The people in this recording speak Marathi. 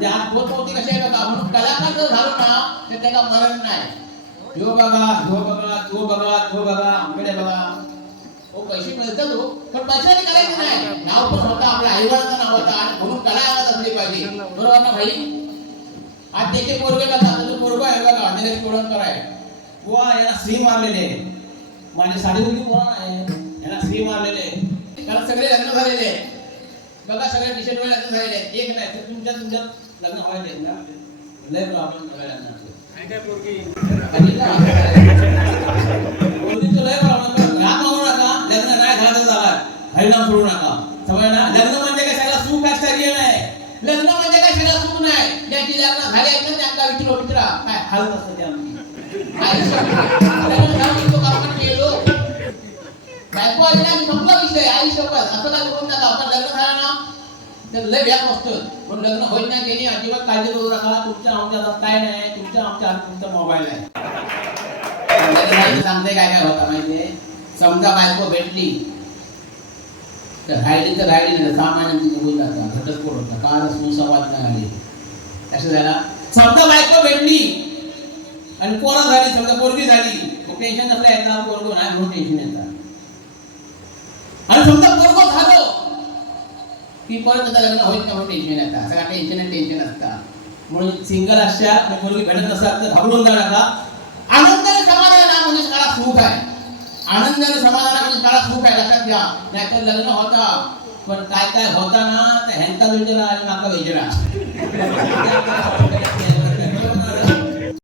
म्हणजे आज पोचवती कशी आहे बघा, म्हणून कलाकार जर झालो ना तर त्याला मरण नाही. ह्यो बघा, ह्यो बघा, तो बघा, तो बघा, आमकडे बघा. हो पैसे मिळतात हो, पण पैशाने करायचं नाही. नाव पण होतं, आपल्या आईवडिलांचं नाव होतं आणि म्हणून कला आवाज असली पाहिजे. बरोबर ना भाई? आज त्याचे पोरगे बघा, तुझं पोरगं आहे बघा, निलेश कोळंबकर आहे. बुवा याला श्री मारलेले, माझे साडेमुली पोरा आहे, याला श्री मारलेले. कारण सगळे लग्न झालेले बघा, सगळे टी-शर्ट वर लग्न झालेले. एक नाही तर तुमच्या लग्न व्हायचे ना, लय प्रॉब्लेम सगळ्यांना. काय पोरगी पोरगीचं लय प्रॉब्लेम. राग मागू नका, लग्न नाही झालं तर झालं, हरिनाम सोडू नका. सवय ना, लग्न म्हणजे काय सगळं सुख आश्चर्य नाही. लग्न म्हणजे काय सगळं सुख नाही. ज्याची लग्न झाले आहेत ना त्यांना विचारा काय हालत असतं ते आमची. बायको आली ना संपला विषय, आई शपथ असं काय करून नका. आपण लग्न झालं ना तर लय व्याप असतं, पण लग्न होत नाही त्यांनी अजिबात काळजी करू नका. तुमच्या आमच्या हातात काय नाही, तुमच्या आमच्या हातात तुमचा मोबाईल आहे. सांगते काय काय होता माहितीये, समजा बायको भेटली तर राहिली तर राहिली नाही, सामान्य निघून जातात, घटस्फोट होता, काल सुसंवाद नाही आली. कसं झाला, समजा बायको भेटली आणि पोरं झाली, समजा पोरगी झाली, टेन्शन नसलं यायचं, पोरगो नाही म्हणून टेन्शन येतात. आणि समजा पोरगो झालं की परत आता लग्न होईल का म्हणून टेन्शन येतात. सगळ्या टेन्शन असतात. म्हणून सिंगल असल्या पोरगी भेटत नसतात तर घाबरून जाऊ नका. आनंदाने समाधान म्हणजे काळा सुख आहे. आनंदाने समाधान म्हणजे काळा सुख आहे, लक्षात घ्या. नाहीतर लग्न होता पण काय काय होता ना, तर ह्यांचा विचारा आणि माका विचारा.